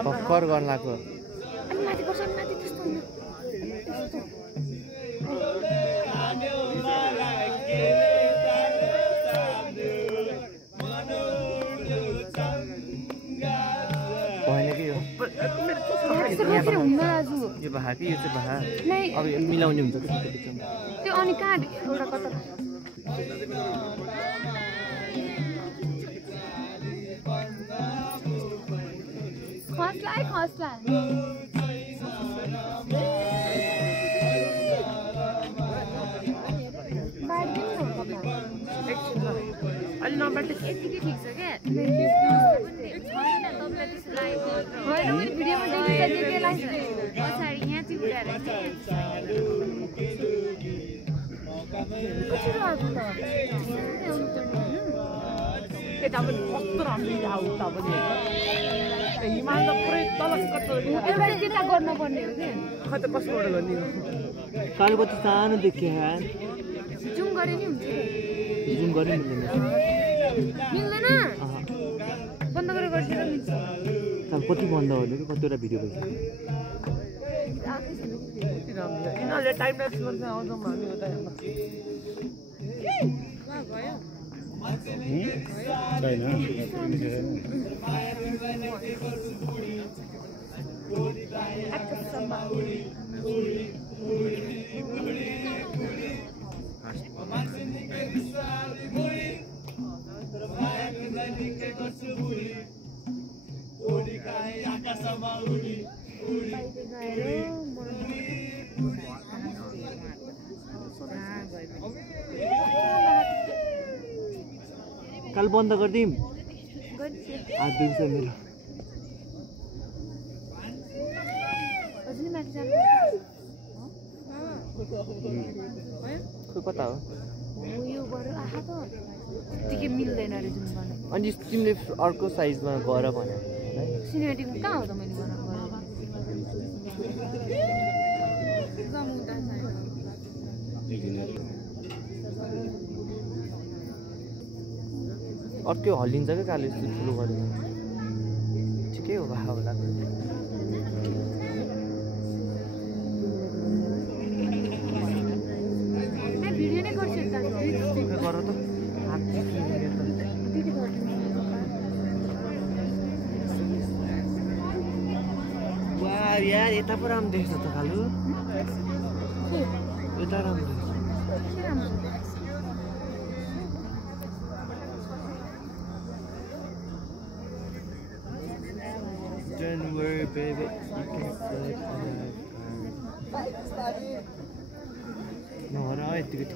पक्कर गर्न लाग्यो माथि पर्छ माथि त्यस्तो हुन्न होइन कि यो यो बाहा कि यो चाहिँ बाहा अब यो मिलाउने हुन्छ त्यो अनि कहाँ एउटा कता खस्ला अलि नम्बर त यतिकै ठिक छ क्या होइन मैले भिडियोमा देखेको पछाडि यहाँ चाहिँ उठाएर यता पनि कस्तो राम्रो उता पनि हिमाल त पुरै तल एउटा त्यता गर्नुपर्ने हो कि खै त कसबाट गर्ने हो कालीपति सानो देखियो जुम गरे नि हुन्छ जुम गरे मिल्दैन मिल्दैन बन्द गरेर गर्छ मिल्छ कति बन्द हो कि कतिवटा भिडियो भइसक्यो यिनीहरूले टाइम ल्याप्स गर्छ आउँछौँ हामी उता भयो काल बन्द गरिदिउँ हात दुख्छ मेरो कता हो मिल्दैन अनि तिमीले अर्को साइजमा गर भने सिनेमेटिक कहाँ हो त मैले अर्कै हल्लिन्छ क्या काले यस्तो ठुलो गरेर ठिकै हो भा होला भिडियो नै गर्छु गर त यार यता पो राम्रो देख्छ त कालु यता राम्रो देख्छ Don't worry, baby. You can play no, no, I think it's